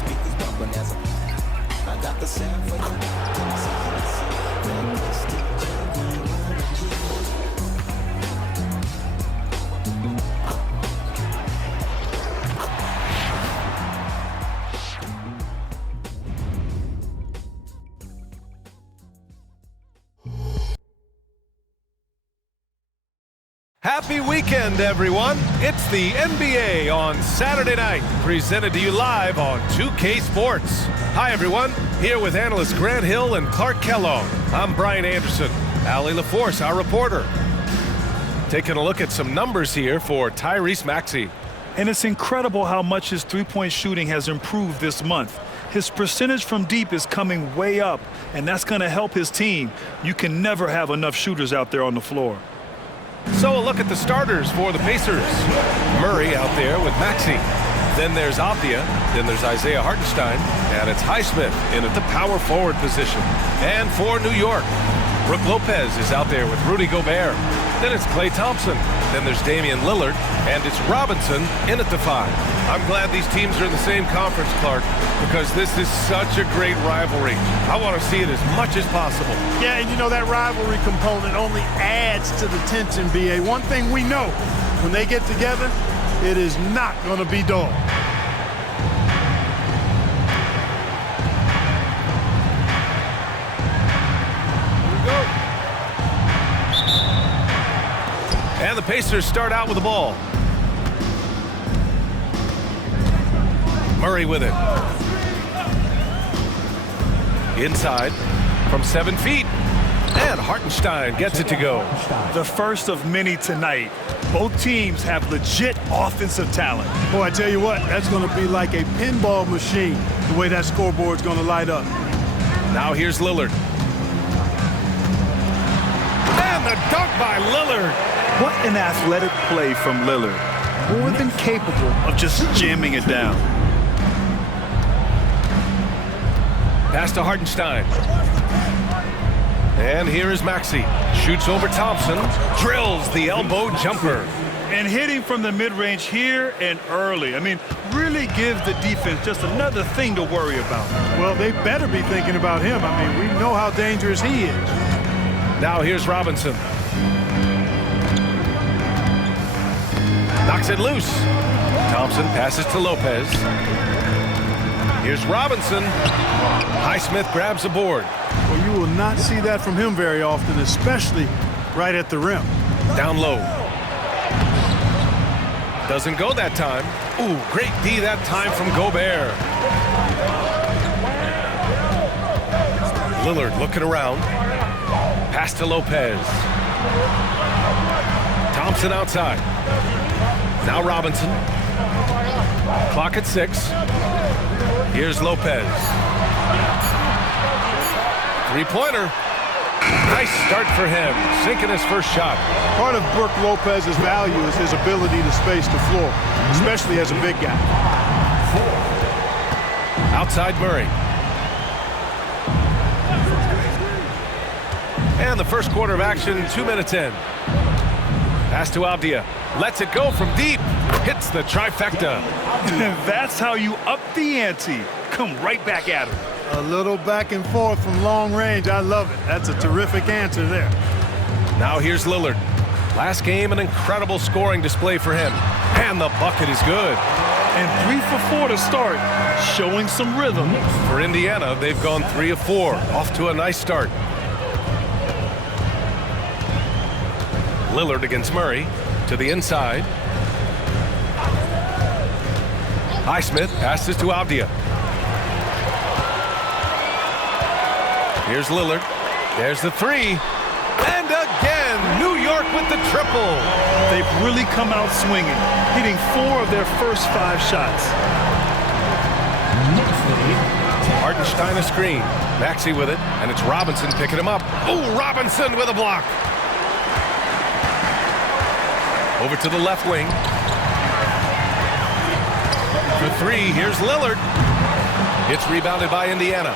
speakers bumping as I got the sound for you. Happy weekend, everyone. It's the NBA on Saturday night, presented to you live on 2K Sports. Hi, everyone. Here with analysts Grant Hill and Clark Kellogg. I'm Brian Anderson. Allie LaForce, our reporter. Taking a look at some numbers here for Tyrese Maxey. And it's incredible how much his three-point shooting has improved this month. His percentage from deep is coming way up, and that's going to help his team. You can never have enough shooters out there on the floor. So a look at the starters for the Pacers. Murray out there with Maxey. Then there's Avdia. Then there's Isaiah Hartenstein. And it's Highsmith in at the power forward position. And for New York, Brook Lopez is out there with Rudy Gobert. Then it's Klay Thompson. Then there's Damian Lillard. And it's Robinson in at the 5. I'm glad these teams are in the same conference, Clark, because this is such a great rivalry. I want to see it as much as possible. Yeah, and you know that rivalry component only adds to the tension, B.A. One thing we know, when they get together, it is not going to be dull. And the Pacers start out with the ball. Murray with it. Inside from 7 feet. And Hartenstein gets it to go. The first of many tonight. Both teams have legit offensive talent. Boy, I tell you what, that's going to be like a pinball machine, the way that scoreboard's going to light up. Now here's Lillard. And the dunk by Lillard. What an athletic play from Lillard. More than capable of just jamming it down. Pass to Hartenstein. And here is Maxey. Shoots over Thompson. Drills the elbow jumper. And hitting from the mid-range here and early. I mean, really gives the defense just another thing to worry about. Well, they better be thinking about him. I mean, we know how dangerous he is. Now here's Robinson. Knocks it loose. Thompson passes to Lopez. Here's Robinson. Highsmith grabs the board. Well, you will not see that from him very often, especially right at the rim. Down low. Doesn't go that time. Ooh, great D that time from Gobert. Lillard looking around. Pass to Lopez. Thompson outside. Now Robinson. Clock at 6. Here's Lopez. Three-pointer. Nice start for him, sinking his first shot. Part of Brook Lopez's value is his ability to space the floor, especially as a big guy. Outside Murray. And the first quarter of action, 2 minutes in. Pass to Avdia. Lets it go from deep. Hits the trifecta. That's how you up the ante. Come right back at him. A little back and forth from long range. I love it. That's a terrific answer there. Now here's Lillard. Last game, an incredible scoring display for him. And the bucket is good. And 3 for 4 to start, showing some rhythm. For Indiana, they've gone 3 of 4. Off to a nice start. Lillard against Murray. To the inside. Highsmith passes to Avdia. Here's Lillard. There's the 3. And again, New York with the triple. They've really come out swinging, hitting 4 of their first 5 shots. Hartenstein a screen. Maxey with it, and it's Robinson picking him up. Ooh, Robinson with a block. Over to the left wing. For 3, here's Lillard. It's rebounded by Indiana.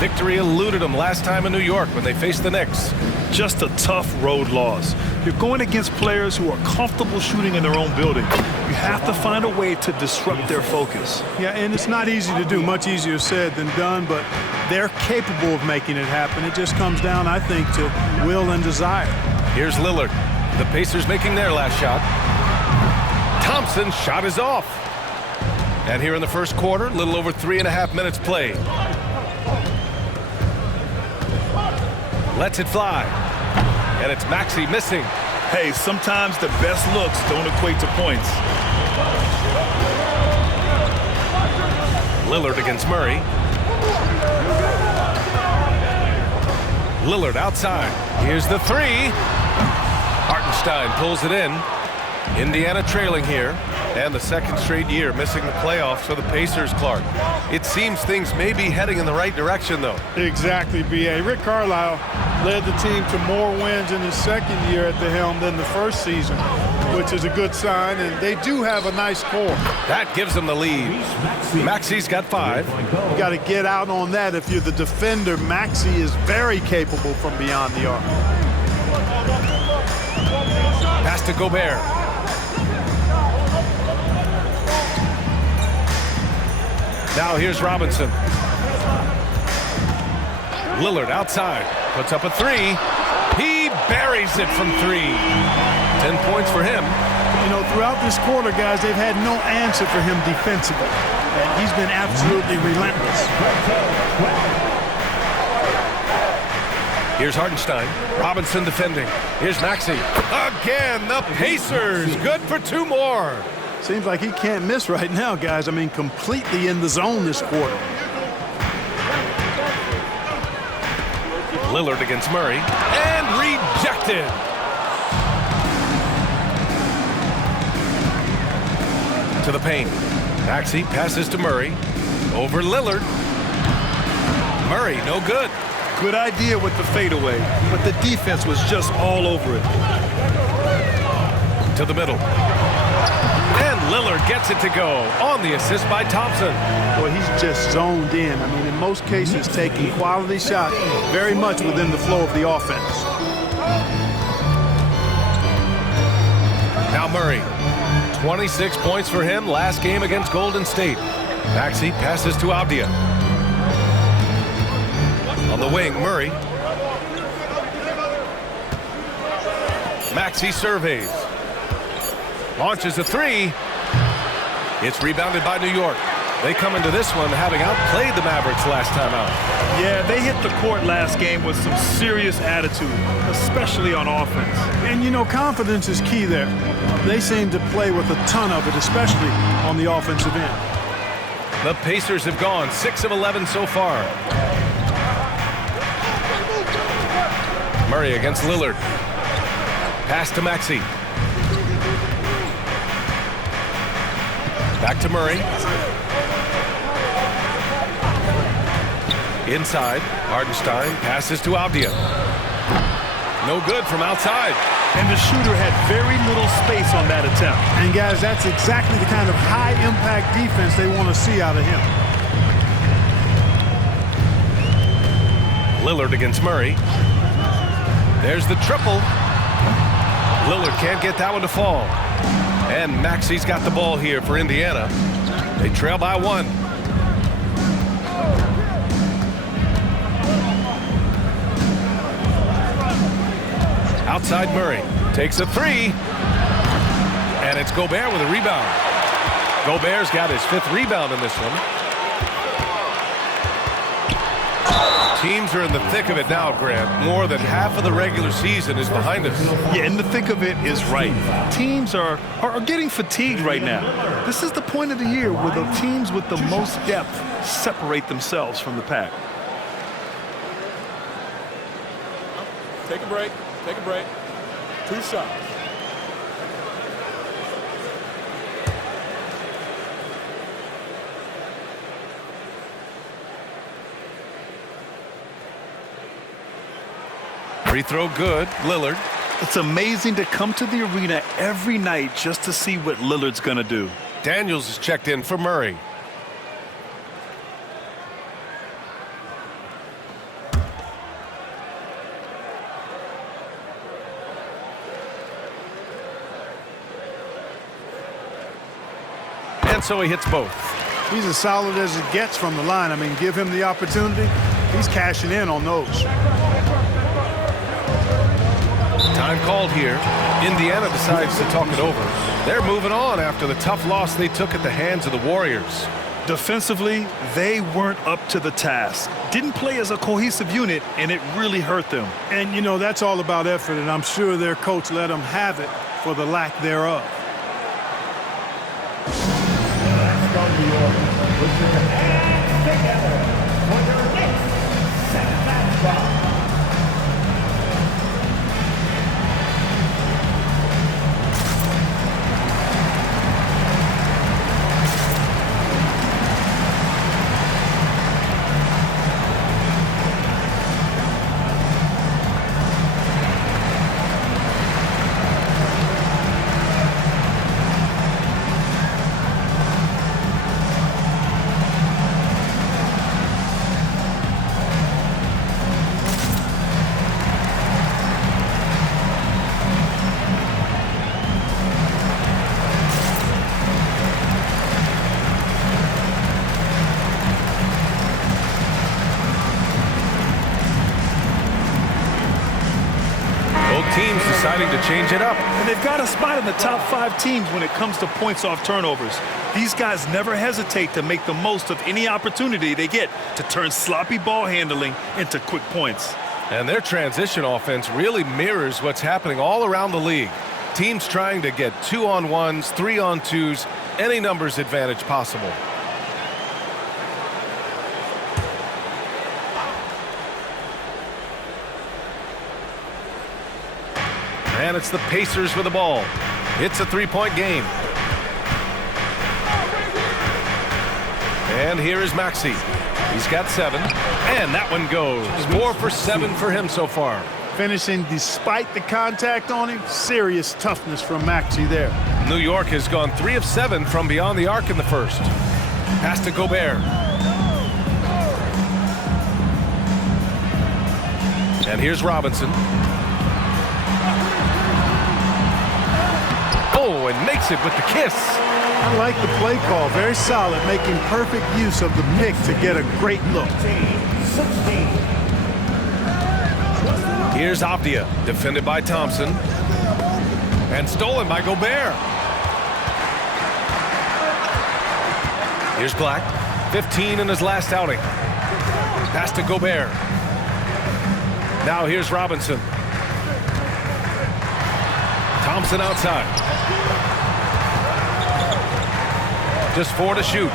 Victory eluded them last time in New York when they faced the Knicks. Just a tough road loss. You're going against players who are comfortable shooting in their own building. You have to find a way to disrupt their focus. Yeah, and it's not easy to do, much easier said than done, but they're capable of making it happen. It just comes down, I think, to will and desire. Here's Lillard. The Pacers making their last shot. Thompson's shot is off. And here in the first quarter, a little over 3.5 minutes played. Lets it fly. And it's Maxey missing. Hey, sometimes the best looks don't equate to points. Lillard against Murray. Lillard outside. Here's the three. Hartenstein pulls it in. Indiana trailing here, and the second straight year missing the playoffs for the Pacers, Clark. It seems things may be heading in the right direction, though. Exactly, B.A. Rick Carlisle led the team to more wins in his second year at the helm than the first season, which is a good sign, and they do have a nice core. That gives them the lead. Maxey's got 5. You got to get out on that. If you're the defender, Maxey is very capable from beyond the arc. Pass to Gobert. Now here's Robinson. Lillard outside. Puts up a 3. He buries it from 3. 10 points for him. You know, throughout this quarter, guys, they've had no answer for him defensively. And he's been absolutely relentless. Here's Hartenstein. Robinson defending. Here's Maxey. Again, the Pacers. Good for 2 more. Seems like he can't miss right now, guys. I mean, completely in the zone this quarter. Lillard against Murray. And rejected. To the paint. Maxey passes to Murray. Over Lillard. Murray, no good. Good idea with the fadeaway, but the defense was just all over it. To the middle. And Lillard gets it to go on the assist by Thompson. Well, he's just zoned in. I mean, in most cases, taking quality shots very much within the flow of the offense. Now Murray. 26 points for him last game against Golden State. Maxey passes to Avdia. On the wing, Murray. Maxey surveys. Launches a 3. It's rebounded by New York. They come into this one having outplayed the Mavericks last time out. Yeah, they hit the court last game with some serious attitude, especially on offense. And, you know, confidence is key there. They seem to play with a ton of it, especially on the offensive end. The Pacers have gone 6 of 11 so far. Murray against Lillard. Pass to Maxey. Back to Murray. Inside, Hartenstein passes to Avdia. No good from outside. And the shooter had very little space on that attempt. And, guys, that's exactly the kind of high-impact defense they want to see out of him. Lillard against Murray. There's the triple. Lillard can't get that one to fall. And Maxey's got the ball here for Indiana. They trail by 1. Outside Murray. Takes a 3. And it's Gobert with a rebound. Gobert's got his 5th rebound in this one. Teams are in the thick of it now, Grant. More than half of the regular season is behind us. Yeah, in the thick of it is right. Teams are getting fatigued right now. This is the point of the year where the teams with the most depth separate themselves from the pack. Take a break. Take a break. 2 shots. Free throw good. Lillard. It's amazing to come to the arena every night just to see what Lillard's going to do. Daniels is checked in for Murray. And so he hits both. He's as solid as it gets from the line. I mean, give him the opportunity. He's cashing in on those. Time called here. Indiana decides to talk it over. They're moving on after the tough loss they took at the hands of the Warriors. Defensively, they weren't up to the task. Didn't play as a cohesive unit, and it really hurt them. And, you know, that's all about effort, and I'm sure their coach let them have it for the lack thereof. Teams deciding to change it up. And they've got a spot in the top 5 teams when it comes to points off turnovers. These guys never hesitate to make the most of any opportunity they get to turn sloppy ball handling into quick points. And their transition offense really mirrors what's happening all around the league. Teams trying to get 2-on-1s, 3-on-2s, any numbers advantage possible. And it's the Pacers with the ball. It's a 3-point game. And here is Maxey. He's got 7. And that one goes. 4 for 7 for him so far. Finishing despite the contact on him. Serious toughness from Maxey there. New York has gone 3 of 7 from beyond the arc in the first. Pass to Gobert. And here's Robinson. Oh, and makes it with the kiss. I like the play call. Very solid, making perfect use of the pick to get a great look. Here's Avdia, defended by Thompson. And stolen by Gobert. Here's Black, 15 in his last outing. Pass to Gobert. Now here's Robinson. Thompson outside. Just 4 to shoot.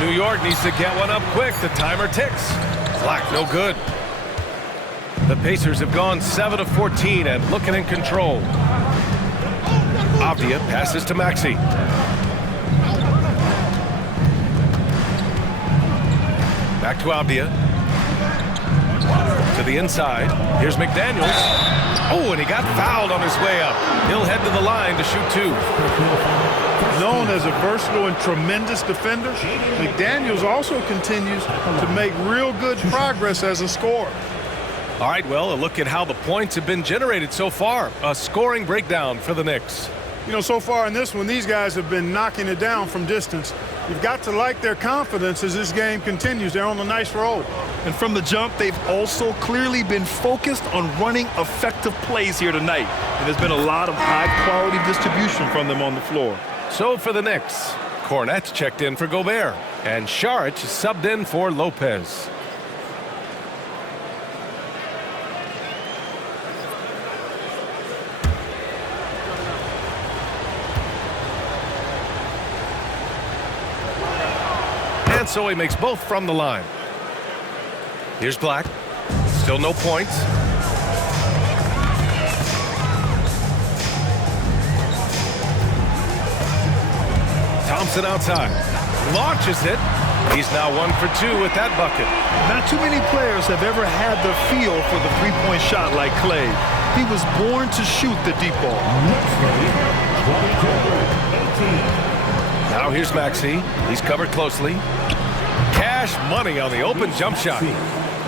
New York needs to get one up quick. The timer ticks. Black, no good. The Pacers have gone 7 of 14 and looking in control. Avdia passes to Maxey. Back to Avdia. To the inside. Here's McDaniels. Oh, and he got fouled on his way up. He'll head to the line to shoot 2. Known as a versatile and tremendous defender, McDaniels also continues to make real good progress as a scorer. All right, well, a look at how the points have been generated so far. A scoring breakdown for the Knicks. You know, so far in this one, these guys have been knocking it down from distance. You've got to like their confidence as this game continues. They're on a nice roll. And from the jump, they've also clearly been focused on running effective plays here tonight. And there's been a lot of high-quality distribution from them on the floor. So for the Knicks, Kornet's checked in for Gobert, and Saric subbed in for Lopez. And so he makes both from the line. Here's Black. Still no points. Thompson outside. Launches it. He's now 1 for 2 with that bucket. Not too many players have ever had the feel for the three-point shot like Clay. He was born to shoot the deep ball. Now here's Maxey. He's covered closely. Cash money on the open jump shot.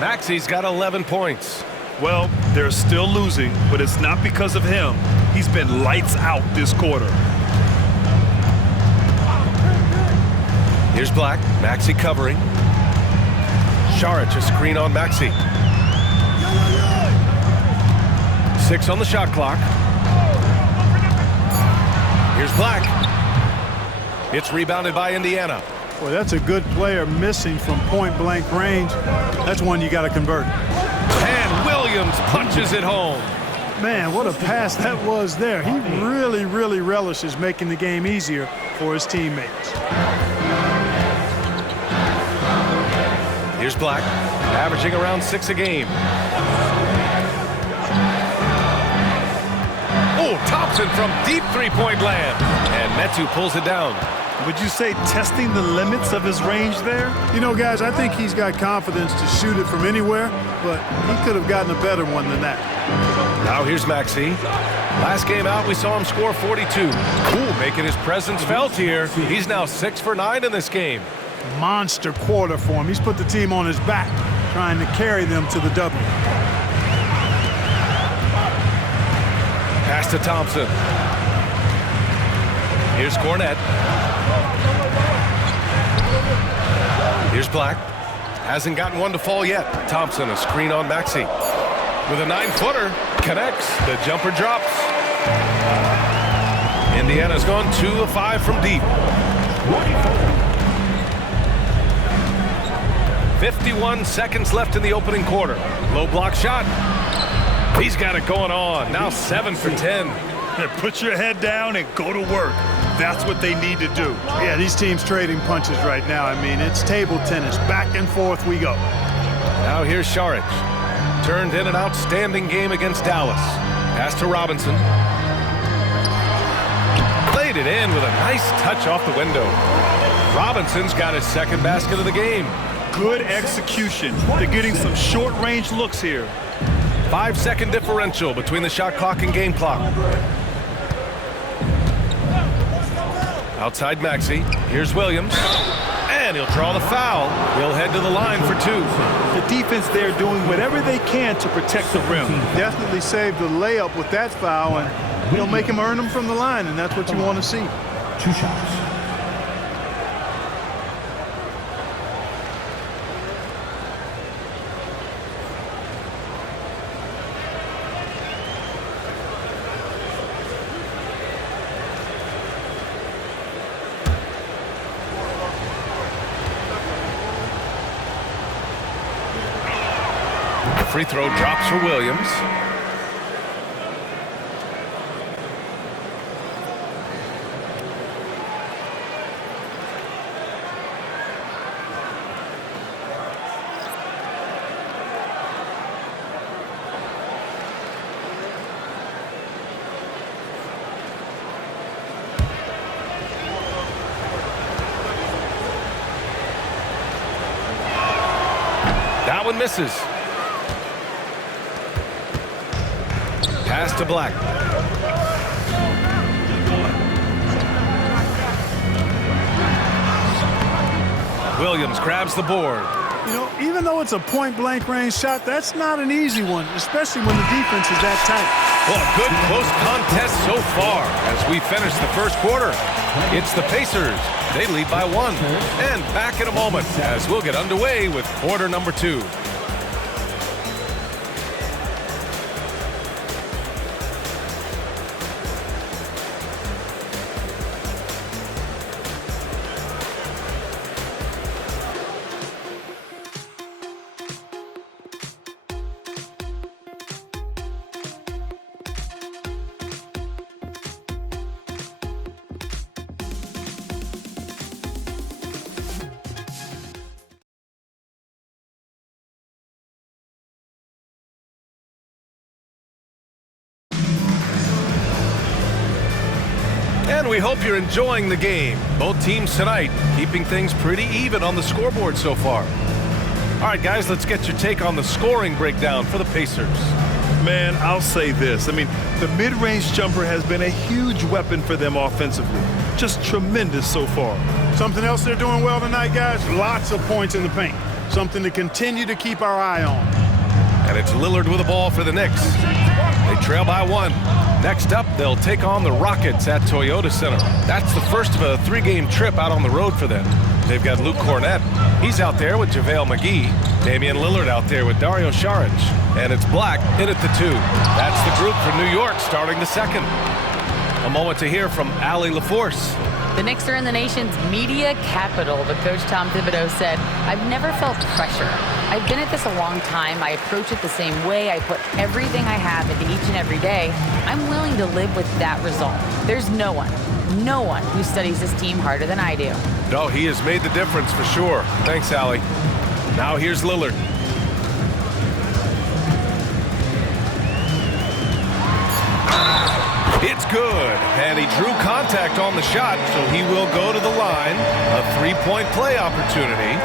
Maxey's got 11 points. Well, they're still losing, but it's not because of him. He's been lights out this quarter. Here's Black. Maxey covering. Šarić a screen on Maxey. 6 on the shot clock. Here's Black. It's rebounded by Indiana. Boy, that's a good player missing from point-blank range. That's one you got to convert. And Williams punches it home. Man, what a pass that was there. He really, really relishes making the game easier for his teammates. Here's Black, averaging around 6 a game. Oh, Thompson from deep three-point land. And Metu pulls it down. Would you say testing the limits of his range there? You know, guys, I think he's got confidence to shoot it from anywhere, but he could have gotten a better one than that. Now here's Maxey. Last game out, we saw him score 42. Ooh, making his presence felt here. He's now 6 for 9 in this game. Monster quarter for him. He's put the team on his back, trying to carry them to the W. Pass to Thompson. Here's Cornette. Here's Black. Hasn't gotten one to fall yet. Thompson, a screen on Maxey. With a 9-footer, connects. The jumper drops. Indiana's gone 2 of 5 from deep. 51 seconds left in the opening quarter. Low block shot. He's got it going on. Now 7 for 10. Put your head down and go to work. That's what they need to do. Yeah, these teams trading punches right now. I mean, it's table tennis. Back and forth we go. Now here's Šarić. Turned in an outstanding game against Dallas. Pass to Robinson. Played it in with a nice touch off the window. Robinson's got his second basket of the game. Good execution. They're getting some short-range looks here. 5-second differential between the shot clock and game clock. Outside Maxey. Here's Williams. And he'll draw the foul. He'll head to the line for 2. The defense there doing whatever they can to protect the rim. Definitely saved the layup with that foul, and he'll make him earn them from the line, and that's what you want to see. 2 shots. Free throw drops for Williams. That one misses. Pass to Black. Williams grabs the board. You know, even though it's a point-blank range shot, that's not an easy one, especially when the defense is that tight. Well, a good close contest so far as we finish the first quarter. It's the Pacers. They lead by 1. And back in a moment as we'll get underway with quarter number 2. And we hope you're enjoying the game. Both teams tonight keeping things pretty even on the scoreboard so far. All right, guys, let's get your take on the scoring breakdown for the Pacers. Man, I'll say this. I mean, the mid-range jumper has been a huge weapon for them offensively. Just tremendous so far. Something else they're doing well tonight, guys, lots of points in the paint. Something to continue to keep our eye on. And it's Lillard with the ball for the Knicks. They trail by 1. Next up, they'll take on the Rockets at Toyota Center. That's the first of a 3-game trip out on the road for them. they've got Luke Cornett. He's out there with JaVale McGee. Damian Lillard out there with Dario Saric. And it's Black in at the 2. That's the group for New York starting the second. A moment to hear from Allie LaForce. The Knicks are in the nation's media capital, but Coach Tom Thibodeau said, I've never felt pressure. I've been at this a long time. I approach it the same way. I put everything I have into each and every day. I'm willing to live with that result. There's no one who studies this team harder than I do. No, he has made the difference for sure. Thanks, Allie. Now here's Lillard. It's good, and he drew contact on the shot, so he will go to the line. A three-point play opportunity.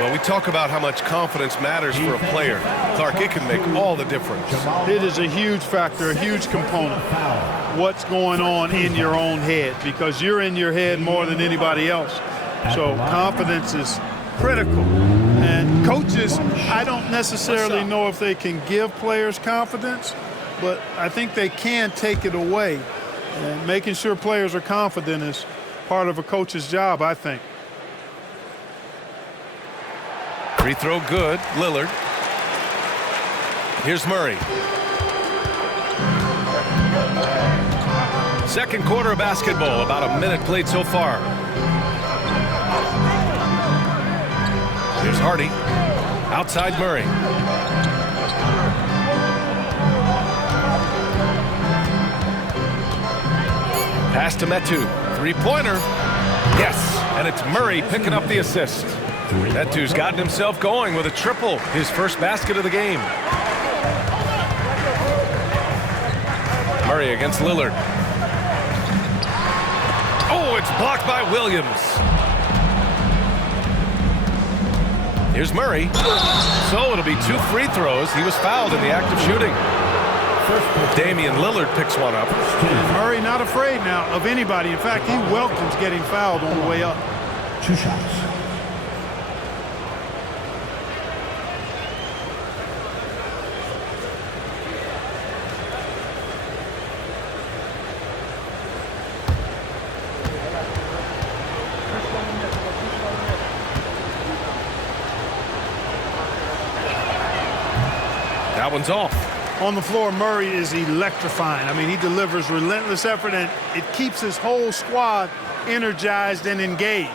Well, we talk about how much confidence matters for a player. Clark, it can make all the difference. It is a huge factor, a huge component. What's going on in your own head, because you're in your head more than anybody else. So confidence is critical. And coaches, I don't necessarily know if they can give players confidence, but I think they can take it away. And making sure players are confident is part of a coach's job, I think. Free throw good, Lillard. Here's Murray. Second quarter of basketball, about a minute played so far. Here's Hardy. Outside Murray. Pass to Metu. Three-pointer. Yes, and it's Murray picking up the assist. Metu's gotten himself going with a triple, his first basket of the game. Murray against Lillard. Oh, it's blocked by Williams. Here's Murray. So it'll be 2 free throws. He was fouled in the act of shooting. Damian Lillard picks one up. Murray not afraid now of anybody. In fact, he welcomes getting fouled on the way up. 2 shots. That one's off. On the floor, Murray is electrifying. I mean, he delivers relentless effort, and it keeps his whole squad energized and engaged.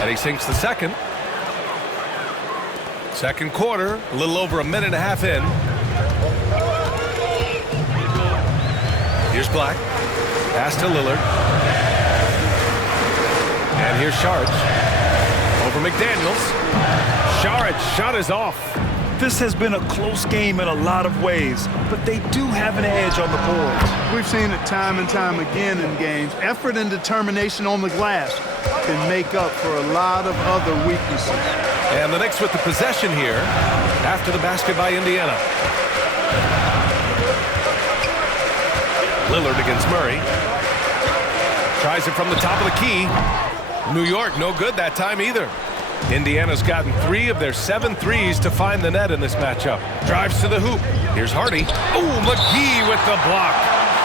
And he sinks the second. Second quarter, a little over a minute and a half in. Here's Black. Pass to Lillard. And here's Saric. Over McDaniels. Saric shot is off. This has been a close game in a lot of ways, but they do have an edge on the boards. We've seen it time and time again in games. Effort and determination on the glass can make up for a lot of other weaknesses. And the Knicks with the possession here after the basket by Indiana. Lillard against Murray. Tries it from the top of the key. New York no good that time either. Indiana's gotten 3 of their 7 threes to find the net in this matchup. Drives to the hoop. Here's Hardy. Oh, McGee with the block.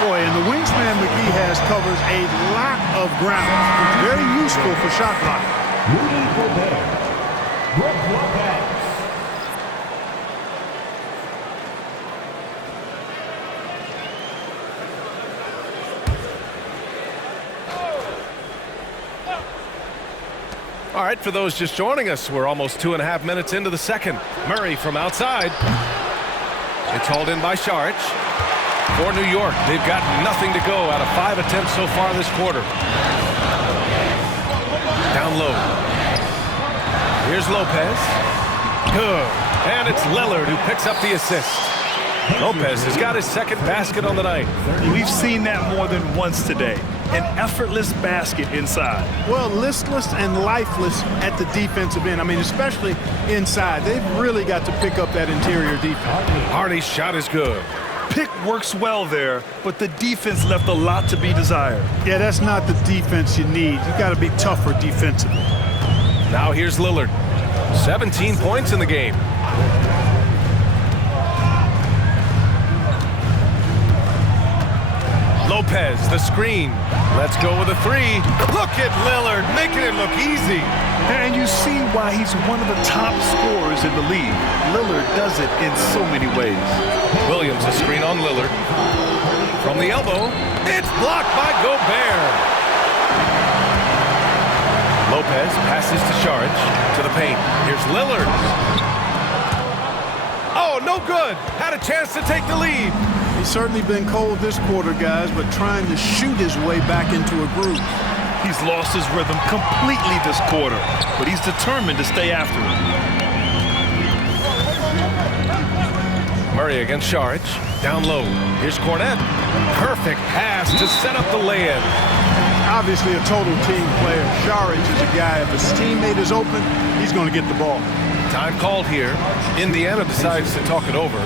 Boy, and the wingsman McGee has covers a lot of ground. Very useful for shot blocking. Rudy Gobert. Brook Lopez. All right, for those just joining us, we're almost 2.5 minutes into the second. Murray from outside. It's hauled in by Saric. For New York, they've got nothing to go out of 5 attempts so far this quarter. Down low. Here's Lopez. Good. And it's Lillard who picks up the assist. Lopez has got his second basket on the night. We've seen that more than once today. An effortless basket inside. Well, listless and lifeless at the defensive end. I mean, especially inside. They've really got to pick up that interior defense. Hardy's shot is good. Pick works well there, but the defense left a lot to be desired. Yeah, that's not the defense you need. You got to be tougher defensively. Now here's Lillard. 17 points in the game. Lopez, the screen. Let's go with a three. Look at Lillard, making it look easy. And you see why he's one of the top scorers in the league. Lillard does it in so many ways. Williams, a screen on Lillard. From the elbow, it's blocked by Gobert. Lopez passes to Saric to the paint. Here's Lillard. Oh, no good. Had a chance to take the lead. He's certainly been cold this quarter, guys, but trying to shoot his way back into a groove. He's lost his rhythm completely this quarter, but he's determined to stay after it. Murray against Saric. Down low. Here's Cornette. Perfect pass to set up the lay-in. Obviously a total team player. Saric is a guy, if his teammate is open, he's going to get the ball. Time called here. Indiana decides to talk it over.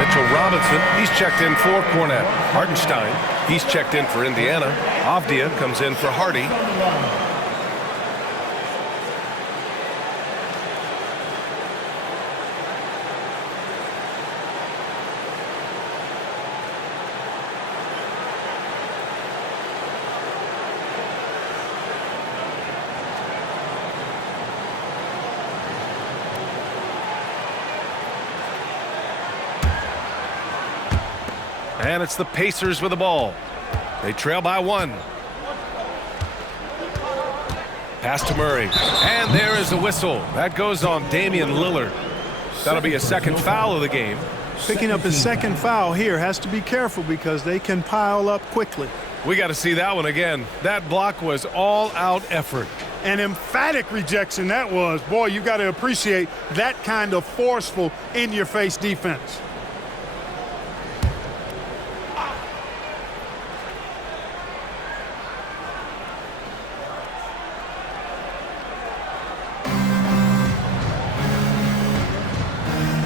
Mitchell Robinson, he's checked in for Cornette. Hartenstein, he's checked in for Indiana. Avdia comes in for Hardy. And it's the Pacers with the ball. They trail by one. Pass to Murray. And there is the whistle. That goes on Damian Lillard. That'll be a second foul of the game. Picking up his second foul here, has to be careful because they can pile up quickly. We got to see that one again. That block was all-out effort. An emphatic rejection that was. Boy, you got to appreciate that kind of forceful, in-your-face defense.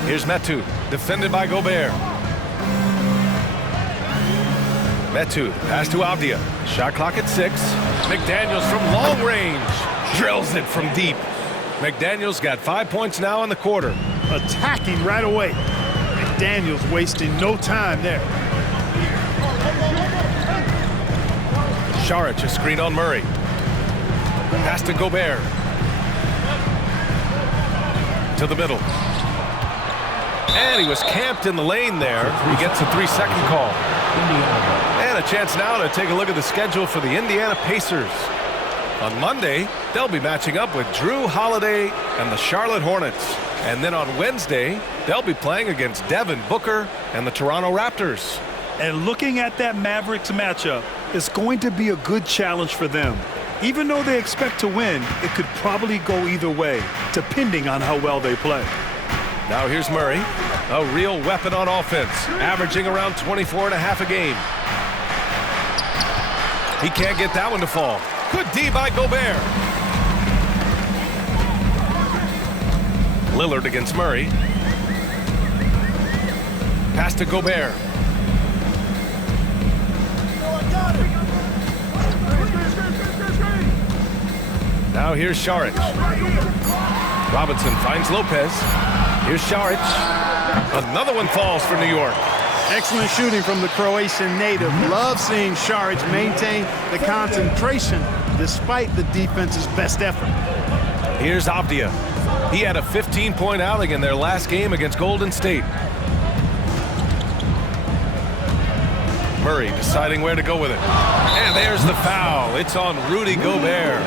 Here's Metu, defended by Gobert. Metu, pass to Avdia. Shot clock at 6. McDaniels from long range. Drills it from deep. McDaniels got 5 points now in the quarter. Attacking right away. McDaniels wasting no time there. Saric, a screen on Murray. Pass to Gobert. To the middle. And he was camped in the lane there. He gets a 3-second call. And a chance now to take a look at the schedule for the Indiana Pacers. On Monday, they'll be matching up with Drew Holiday and the Charlotte Hornets. And then on Wednesday, they'll be playing against Devin Booker and the Toronto Raptors. And looking at that Mavericks matchup, it's going to be a good challenge for them. Even though they expect to win, it could probably go either way, depending on how well they play. Now here's Murray, a real weapon on offense, averaging around 24.5 a game. He can't get that one to fall. Good D by Gobert. Lillard against Murray. Pass to Gobert. Now here's Šarić. Robinson finds Lopez. Here's Šarić. Another one falls for New York. Excellent shooting from the Croatian native. Love seeing Šarić maintain the concentration despite the defense's best effort. Here's Avdia. He had a 15-point outing in their last game against Golden State. Murray deciding where to go with it. And there's the foul. It's on Rudy Gobert.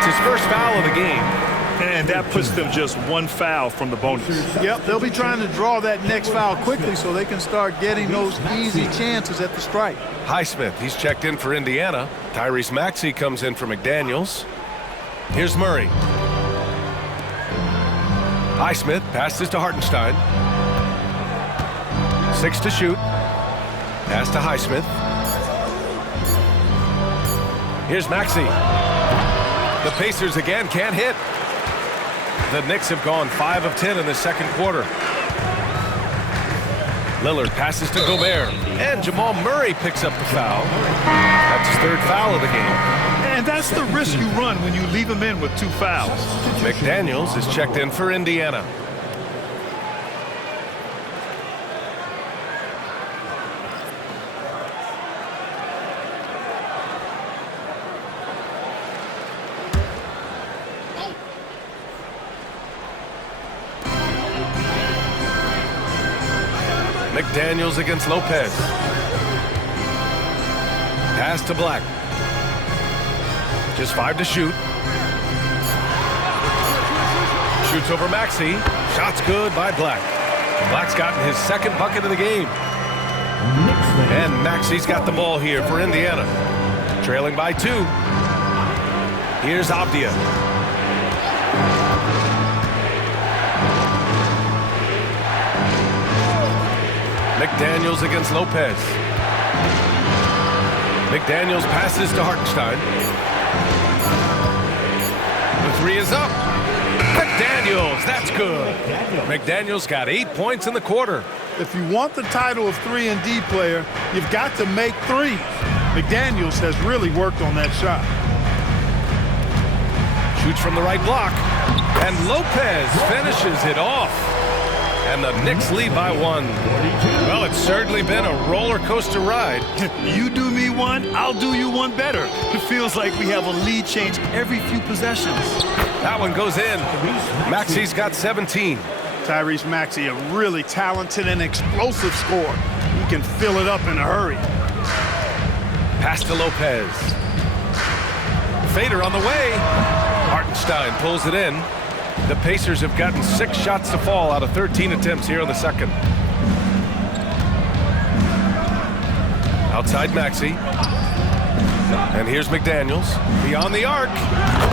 That's his first foul of the game. And that puts them just one foul from the bonus. Yep, they'll be trying to draw that next foul quickly so they can start getting those easy chances at the stripe. Highsmith, he's checked in for Indiana. Tyrese Maxey comes in for McDaniels. Here's Murray. Highsmith passes to Hartenstein. 6 to shoot. Pass to Highsmith. Here's Maxey. The Pacers again can't hit. The Knicks have gone 5 of 10 in the second quarter. Lillard passes to Gobert. And Jamal Murray picks up the foul. That's his third foul of the game. And that's the risk you run when you leave him in with 2 fouls. McDaniels is checked in for Indiana. McDaniels against Lopez. Pass to Black. Just 5 to shoot. Shoots over Maxey. Shot's good by Black. Black's gotten his second bucket of the game. And Maxey's got the ball here for Indiana. Trailing by 2. Here's Avdia. McDaniels against Lopez. McDaniels passes to Hartenstein. The 3 is up. McDaniels, that's good. McDaniels got 8 points in the quarter. If you want the title of 3-and-D player, you've got to make threes. McDaniels has really worked on that shot. Shoots from the right block. And Lopez finishes it off. And the Knicks lead by 1. Well, it's certainly been a roller coaster ride. You do me one, I'll do you one better. It feels like we have a lead change every few possessions. That one goes in. Maxey's got 17. Tyrese Maxey, a really talented and explosive scorer. He can fill it up in a hurry. Pass to Lopez. Fader on the way. Hartenstein pulls it in. The Pacers have gotten 6 shots to fall out of 13 attempts here in the second. Outside Maxey. And here's McDaniels. Beyond the arc.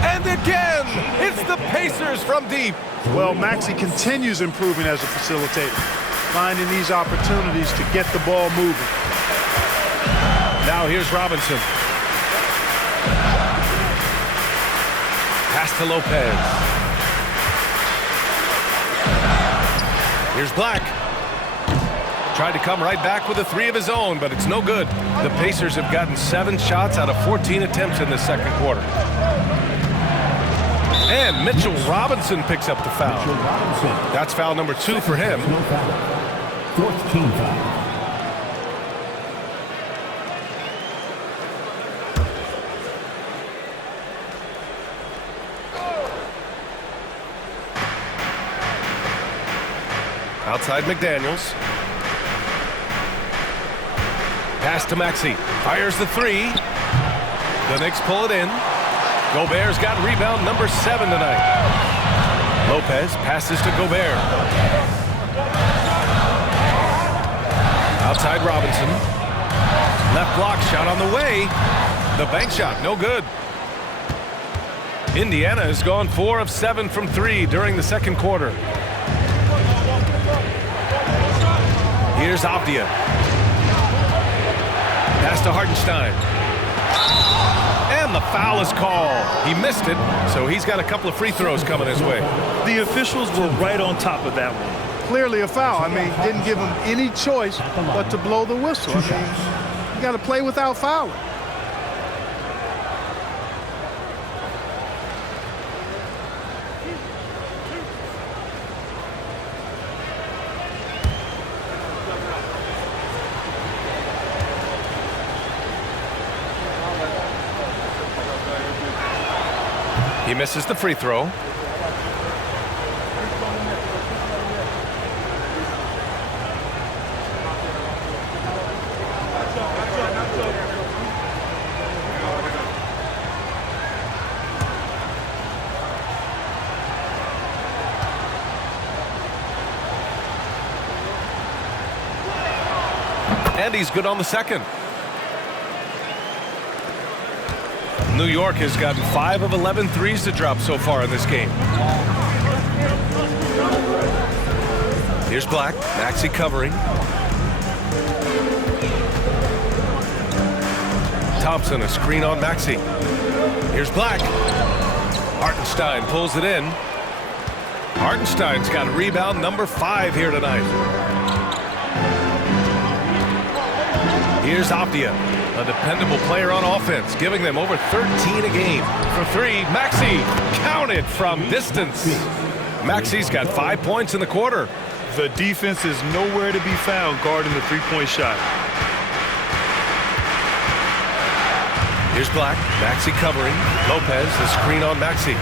And again, it's the Pacers from deep. Well, Maxey continues improving as a facilitator, finding these opportunities to get the ball moving. Now here's Robinson. Pass to Lopez. Here's Black. Tried to come right back with a 3 of his own, but it's no good. The Pacers have gotten 7 shots out of 14 attempts in the second quarter. And Mitchell Robinson picks up the foul. That's foul number 2 for him. Fourth team foul. Outside McDaniels. Pass to Maxey. Fires the 3. The Knicks pull it in. Gobert's got rebound number 7 tonight. Lopez passes to Gobert. Outside Robinson. Left block shot on the way. The bank shot, no good. Indiana has gone 4 of 7 from 3 during the second quarter. Here's Avdia. Pass to Hartenstein. And the foul is called. He missed it, so he's got a couple of free throws coming his way. The officials were right on top of that one. Clearly a foul. I mean, didn't give him any choice but to blow the whistle. I mean, you got to play without fouling. He misses the free throw. And he's good on the second. New York has gotten 5 of 11 threes to drop so far in this game. Here's Black. Maxey covering. Thompson, a screen on Maxey. Here's Black. Hartenstein pulls it in. Hartenstein's got rebound number 5 here tonight. Here's Avdia, a dependable player on offense, giving them over 13 a game. For 3, Maxey counted from distance. Maxey's got 5 points in the quarter. The defense is nowhere to be found guarding the three-point shot. Here's Black. Maxey covering. Lopez, the screen on Maxey.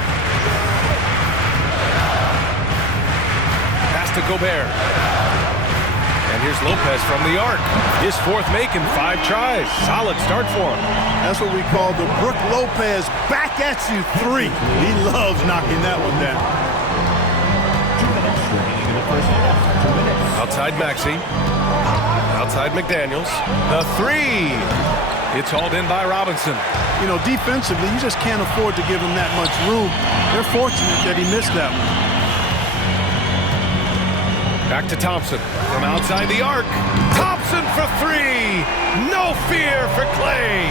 Pass to Gobert. And here's Lopez from the arc. His 4th make in 5 tries. Solid start for him. That's what we call the Brook Lopez back at you 3. He loves knocking that one down. 2 minutes remaining in the first half. 2 minutes. Outside Maxey. Outside McDaniels. The 3. It's hauled in by Robinson. You know, defensively, you just can't afford to give him that much room. They're fortunate that he missed that one. Back to Thompson from outside the arc. Thompson for 3. No fear for Clay.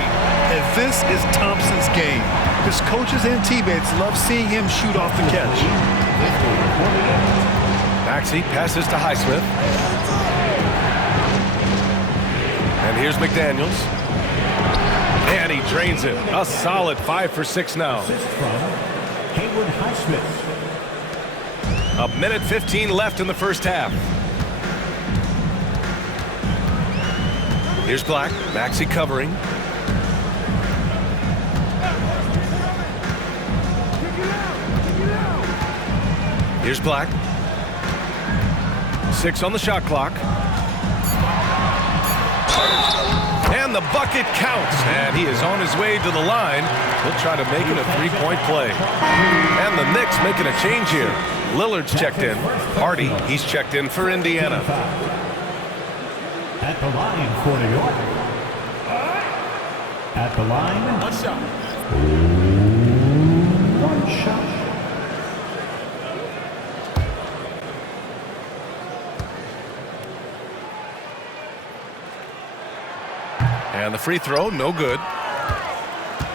And this is Thompson's game. His coaches and teammates love seeing him shoot off the catch. Maxey passes to Highsmith. And here's McDaniels. And he drains it. A solid 5 for 6 now. Assist from Haywood Highsmith. A minute 15 left in the first half. Here's Black. Maxey covering. Here's Black. 6 on the shot clock. And the bucket counts. And he is on his way to the line. He'll try to make it a 3-point play. And the Knicks making a change here. Lillard's checked in. Hardy, he's checked in for Indiana. At the line for New York. At the line. 1 shot. 1 shot. And the free throw, no good.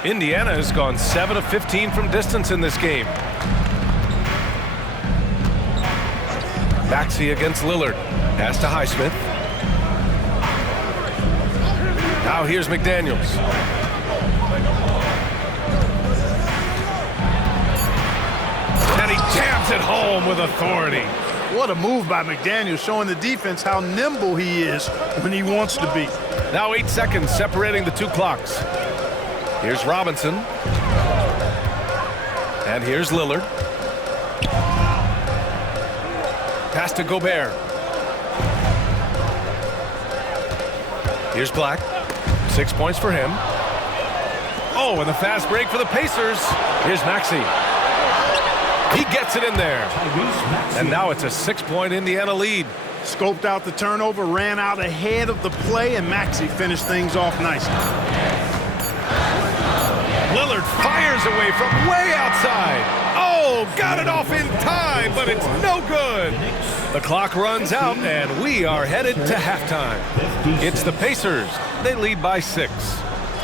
Indiana has gone 7 of 15 from distance in this game. Maxey against Lillard. Pass to Highsmith. Now here's McDaniels. And he jams it home with authority. What a move by McDaniels, showing the defense how nimble he is when he wants to be. Now 8 seconds separating the 2 clocks. Here's Robinson. And here's Lillard. Pass to Gobert. Here's Black. 6 points for him. Oh, and the fast break for the Pacers. Here's Maxey. He gets it in there. And now it's a 6-point Indiana lead. Scoped out the turnover, ran out ahead of the play, and Maxey finished things off nicely. Lillard fires away from way outside. Oh, got it off in time, but it's no good. The clock runs out, and we are headed to halftime. It's the Pacers. They lead by 6.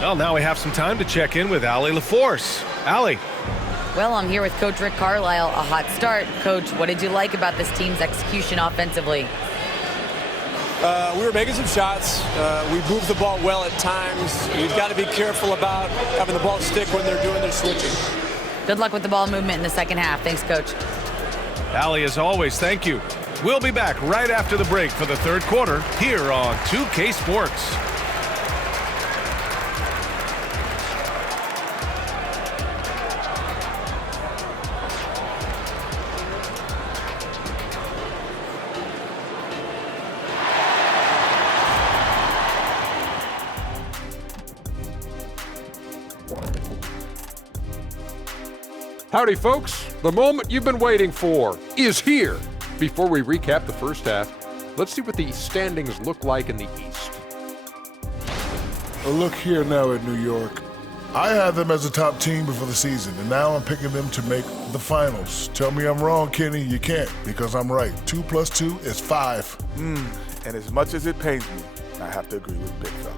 Well, now we have some time to check in with Allie LaForce. Allie. Well, I'm here with Coach Rick Carlisle. A hot start. Coach, what did you like about this team's execution offensively? We were making some shots. We moved the ball well at times. You've got to be careful about having the ball stick when they're doing their switching. Good luck with the ball movement in the second half. Thanks, Coach. Allie, as always, thank you. We'll be back right after the break for the third quarter here on 2K Sports. Howdy, folks. The moment you've been waiting for is here. Before we recap the first half, let's see what the standings look like in the East. Well, look here now at New York. I had them as a top team before the season, and now I'm picking them to make the finals. Tell me I'm wrong, Kenny. You can't, because I'm right. 2 + 2 is 5. And as much as it pains me, I have to agree with Big Fella.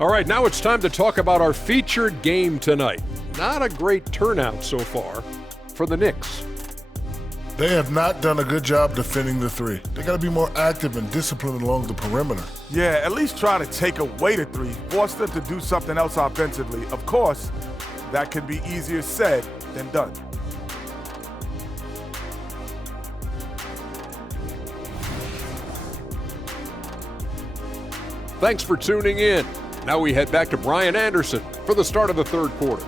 All right, now it's time to talk about our featured game tonight. Not a great turnout so far for the Knicks. They have not done a good job defending the 3. They got to be more active and disciplined along the perimeter. Yeah, at least try to take away the 3, force them to do something else offensively. Of course, that can be easier said than done. Thanks for tuning in. Now we head back to Brian Anderson for the start of the third quarter.